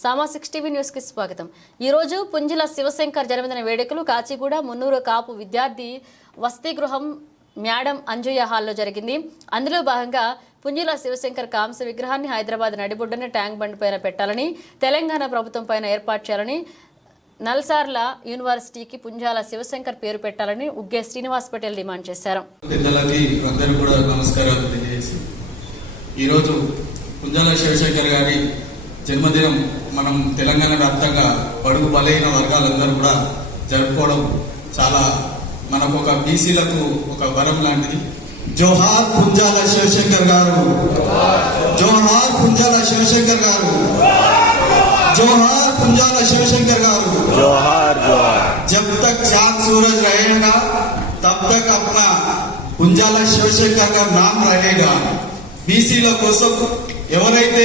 సామా six TV న్యూస్కి స్వాగతం ఈరోజు పుంజిల శివశంకర్ జన్మదిన వేడుకలు కాచిగూడ మున్నూరు కాపు విద్యార్థి వసతి గృహం మ్యాడం అంజుయ హాల్లో జరిగింది. అందులో భాగంగా పుంజిల శివశంకర్ కాంస్య విగ్రహాన్ని హైదరాబాద్ నడిబొడ్డున ట్యాంక్ బండ్ పైన పెట్టాలని తెలంగాణ ప్రభుత్వం పైన ఏర్పాటు చేయాలని నల్సార్ల యూనివర్సిటీకి పుంజాల శివశంకర్ పేరు పెట్టాలని ఉగ్గే శ్రీనివాస్ పటేల్ డిమాండ్ చేశారు. ఈరోజు పుంజాల శివశంకర్ గారి జన్మదినం మనం తెలంగాణ వ్యాప్తంగా బడుగు బలైన వర్గాలందరూ కూడా జరుపుకోవడం చాలా మనకు ఒక బీసీలకు ఒక వరం లాంటిది జోహార్ పుంజాల శివశంకర్ గారు జోహార్ పుంజాల శివశంకర్ గారు జోహార్ పుంజాల శివశంకర్ గారు जोहार जोहार जब तक चांद सूरज रहेगा तब तक अपना పుంజాల శివశంకర్ గారు నామ్ रहेगा బీసీల కోసం ఎవరైతే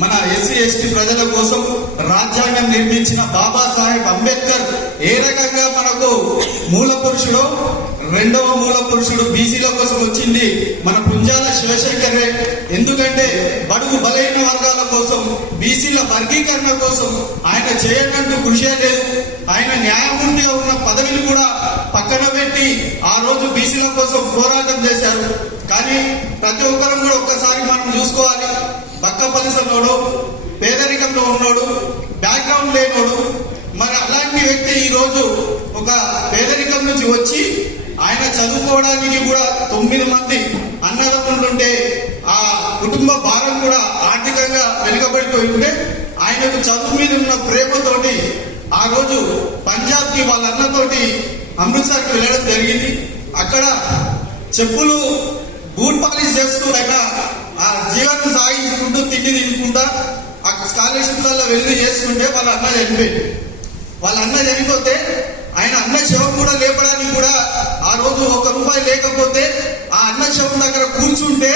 మన ఎస్సీ ఎస్టీ ప్రజల కోసం రాజ్యాంగం నిర్మించిన బాబాసాహెబ్ అంబేద్కర్ ఏ రకంగా మనకు మూల పురుషుడు రెండవ మూల పురుషుడు బీసీల కోసం వచ్చింది మన పుంజాల శివశంకరే. ఎందుకంటే బడుగు బలైన వర్గాల కోసం బీసీల వర్గీకరణ కోసం ఆయన చేయటంటూ కృషి లేదు. ఆయన న్యాయమూర్తిగా ఉన్న పదవిని కూడా పక్కన పెట్టి ఆ రోజు బీసీల కోసం పోరాటం చేశారు. కానీ ప్రతి ఒక్కరం కూడా ఒక్కసారి మనం చూసుకోవాలి. పక్క పరిసరంలోడు పేదరికంలో ఉన్నాడు బ్యాక్గ్రౌండ్ లేనోడు మరి అలాంటి వ్యక్తి ఈరోజు ఒక పేదరికం నుంచి వచ్చి ఆయన చదువుకోవడానికి కూడా తొమ్మిది మంది అన్నదమ్ములుంటే ఆ కుటుంబ భారం కూడా ఆర్థికంగా వెనుకబడిపోయి ఉంటే ఆయనకు చదువు మీద ఉన్న ప్రేమతోటి ఆ రోజు పంజాబ్కి వాళ్ళ అన్నతోటి అమృత్సర్కి వెళ్ళడం జరిగింది. అక్కడ చెప్పులు బూట్ పాలిష్ చేస్తూ ఆయన తిండి తినుకుంటా ఆ స్కాలర్షిప్లలో వెళ్ళి చేసుకుంటే వాళ్ళ అన్న చనిపోయింది. వాళ్ళ అన్న చనిపోతే ఆయన అన్న శవం కూడా లేపడానికి కూడా ఆ రోజు ఒక రూపాయి లేకపోతే ఆ అన్న శవం దగ్గర కూర్చుంటే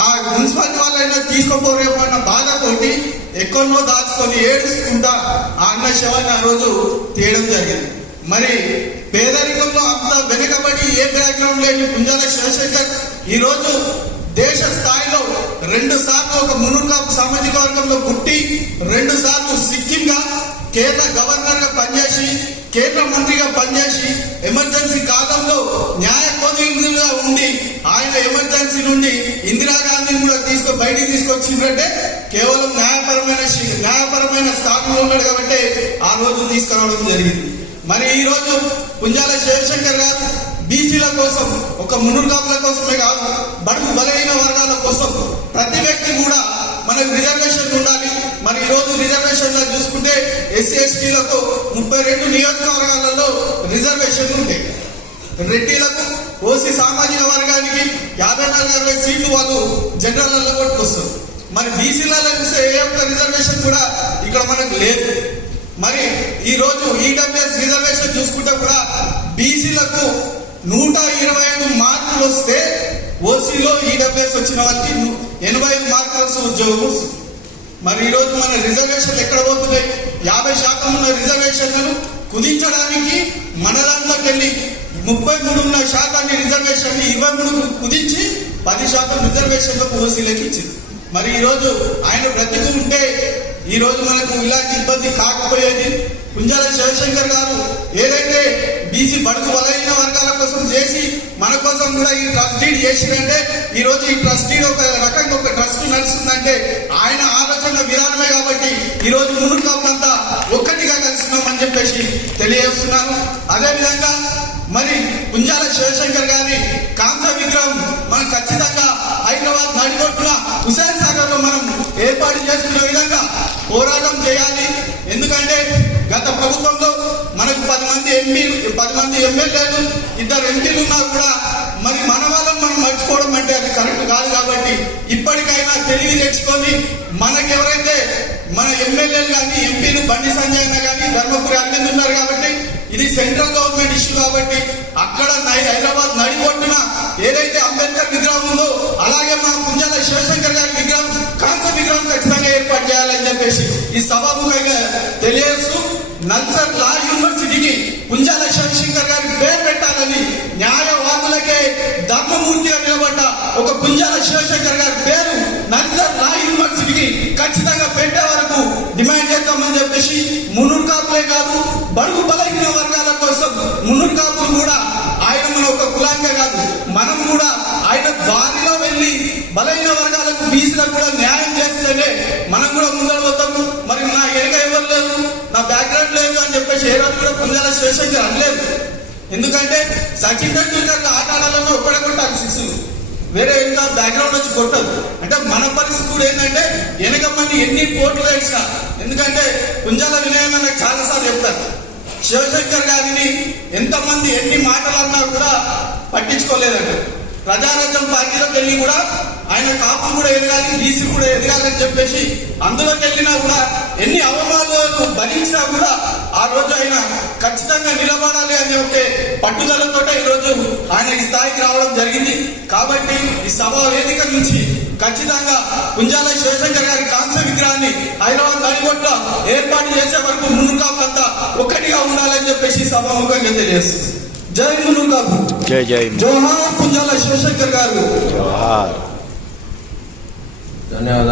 ఆ మున్సిపాలిటీ వాళ్ళైనా తీసుకోపోరేమో అన్న బాధతోటి ఎక్కడో దాచుకొని ఏడుచుకుంటా ఆ అన్న శవాన్ని ఆ రోజు తీయడం జరిగింది. మరి పేదరికంలో అంత వెనుకబడి ఏ బ్యాక్గ్రౌండ్ లేని గుంజాల శివశంకర్ ఈరోజు దేశ స్థాయిలో రెండు సార్లు ఒక మునుక సామాజిక వర్గంలో పుట్టి రెండు సార్లు సిక్కిం గా కేంద్ర గవర్నర్గా పనిచేసి కేంద్ర మంత్రిగా పనిచేసి ఎమర్జెన్సీ కాలంలో న్యాయ కోదిగా ఉండి ఆయన ఎమర్జెన్సీ నుండి ఇందిరాగాంధీని కూడా తీసుకు బయటికి తీసుకొచ్చిందంటే కేవలం న్యాయపరమైన న్యాయపరమైన స్థానంలో ఉన్నాడు కాబట్టి ఆ రోజు తీసుకురావడం జరిగింది. మరి ఈ రోజు పుంజాల శివశంకర్ గారు బీసీల కోసం ఒక మునుర్గాపుల కోసమే కాదు బడుగు ప్రతి వ్యక్తి కూడా మనకు రిజర్వేషన్ ఉండాలి. మరి ఈ రోజు రిజర్వేషన్ చూసుకుంటే ఎస్సీ ఎస్టీలకు ముప్పై రెండు నియోజకవర్గాలలో రిజర్వేషన్ ఉంటాయి రెడ్డిలకు ఓసీ సామాజిక వర్గానికి యాభై నాలుగు అరవై సీట్లు వాళ్ళు జనరల్లో కొట్టుకొస్తారు. మరి బీసీలలో చూస్తే ఏ ఒక్క రిజర్వేషన్ కూడా ఇక్కడ మనకు లేదు. మరి ఈ రోజు ఈడబ్ల్యూఎస్ రిజర్వేషన్ చూసుకుంటే కూడా బీసీలకు నూట ఇరవై ఐదు మార్కులు వస్తే ఓసీలో ఈడబ్ల్యూఎస్ వచ్చిన వాళ్ళకి ఎనభై ఐదు మార్కులు ఉద్యోగం వస్తుంది మరి ఈరోజు మన రిజర్వేషన్లు ఎక్కడ పోతున్నాయి? యాభై శాతం ఉన్న రిజర్వేషన్లను కుదించడానికి మన దాంట్లోకి వెళ్ళి ముప్పై మూడున్న శాతాన్ని రిజర్వేషన్ ఇరవై మూడు కుదించి పది శాతం రిజర్వేషన్లకు ఓసీలకు ఇచ్చింది. మరి ఈరోజు ఆయన బ్రతికి ఉంటే ఈరోజు మనకు ఇలాంటి ఇబ్బంది కాకపోయేది పుంజాల శివశంకర్ గారు ఏదైతే బీసీ బడుగు బలహీన వర్గాల కోసం చేసి మన కోసం కూడా ఈ ట్రస్టీ చేసిందంటే ఈ రోజు ఈ ట్రస్టీ ఒక రకంగా ఒక ట్రస్ట్ నడుస్తుందంటే ఆయన ఆలోచన విధానమే కాబట్టి ఈ రోజు ముందు కాపులంతా ఒక్కటిగా కలుస్తున్నామని చెప్పేసి తెలియజేస్తున్నాను అదేవిధంగా మరి పుంజాల శివశంకర్ గారి కాంస విగ్రహం మనం ఖచ్చితంగా హైదరాబాద్ నడిగొట్టున హుసేన్ సాగర్లో మనం ఏర్పాటు చేసుకునే విధంగా పోరాటం చేయాలి. ఎందుకంటే ప్రభుత్వంలో మనకు పది మంది ఎంపీలు పది మంది ఎమ్మెల్యేలు ఇద్దరు ఎంపీలు ఉన్నారు కూడా మరి మన వాళ్ళని మనం మర్చిపోవడం అంటే అది కరెక్ట్ కాదు కాబట్టి ఇప్పటికైనా తెలివి తెచ్చుకొని మనకెవరైతే మన ఎమ్మెల్యేలు కానీ ఎంపీలు బండి సంజయ్ అన్న కానీ ధర్మపురి అరవింద్ ఉన్నారు కాబట్టి ఇది సెంట్రల్ గవర్నమెంట్ ఇష్యూ కాబట్టి అక్కడ హైదరాబాద్ నడిగొట్టిన ఏదైతే అంబేద్కర్ విగ్రహం ఉందో అలాగే మా పుంజాల శివశంకర్ గారి విగ్రహం కాంస విగ్రహం ఖచ్చితంగా ఏర్పాటు చేయాలని చెప్పేసి ఈ సభాముఖంగా తెలియజేస్తూ నల్సర్ లా యూనివర్సిటీకి పుంజాల శివశంకర్ గారి పేరు పెట్టాలని న్యాయవాదులకే ధర్మమూర్తిగా నిలబడ్డ ఒక పుంజాల శివశంకర్ గారి పేరు నల్సర్ లా యూనివర్సిటీకి ఖచ్చితంగా పెట్టే వరకు డిమాండ్ చెప్పేసి మున్నూరు కాపులే కాదు బడుగు బలహీన వర్గాల కోసం మున్నూరు కాపులు కూడా ఆయన మన ఒక కులాంగా కాదు మనం కూడా ఆయన దారిలో వెళ్ళి బలహీన వర్గాలకు బీసీలకు కూడా న్యాయం చేస్తేనే మనం కూడా ముందర పోతాం మరి నా వెనక ఎవరు లేదు నా బ్యాక్గ్రౌండ్ లేదు అని చెప్పేసి ఏ రోజు శివశంకర్ అనలేదు. ఎందుకంటే సచిన్ టెండూల్కర్ ఆట ఆడాలన్నా ఒక్కడే కొట్టాలి సిక్స్లు వేరే ఇంకా బ్యాక్గ్రౌండ్ వచ్చి కొట్టదు. అంటే మన పరిస్థితి కూడా ఏంటంటే వెనక మంది ఎన్ని కోట్లు వేసినా ఎందుకంటే పుంజాల వినయం నాకు చాలా సార్లు చెప్తారు శివశంకర్ గారిని ఎంతమంది ఎన్ని మాటలు అన్నా కూడా పట్టించుకోలేదంట. ప్రజారాజ్యం పార్టీలోకి వెళ్ళి కూడా ఆయన కాపు కూడా ఎదగాలి బీసీ కూడా ఎదగాలని చెప్పేసి అందులోకి వెళ్ళినా కూడా ఎన్ని అవమానాలు భరించినా కూడా ఆ రోజు ఆయన ఖచ్చితంగా నిలబడాలి అనే ఒక పట్టుదలతో ఈ రోజు ఆయన ఈ స్థాయికి రావడం జరిగింది. కాబట్టి ఈ సభ వేదిక నుంచి ఖచ్చితంగా పుంజాల శివశంకర్ గారి కాంస్య విగ్రహాన్ని హైదరాబాద్ నడిగొట్ల ఏర్పాటు చేసే వరకు ముందుగా అంతా ఒక్కటిగా ఉండాలని చెప్పేసి సభాముఖంగా తెలియజేస్తుంది జై మునుగా జై జై జోహార్ పుంజాల శివశంకర్ గారు ధన్యవాదాలు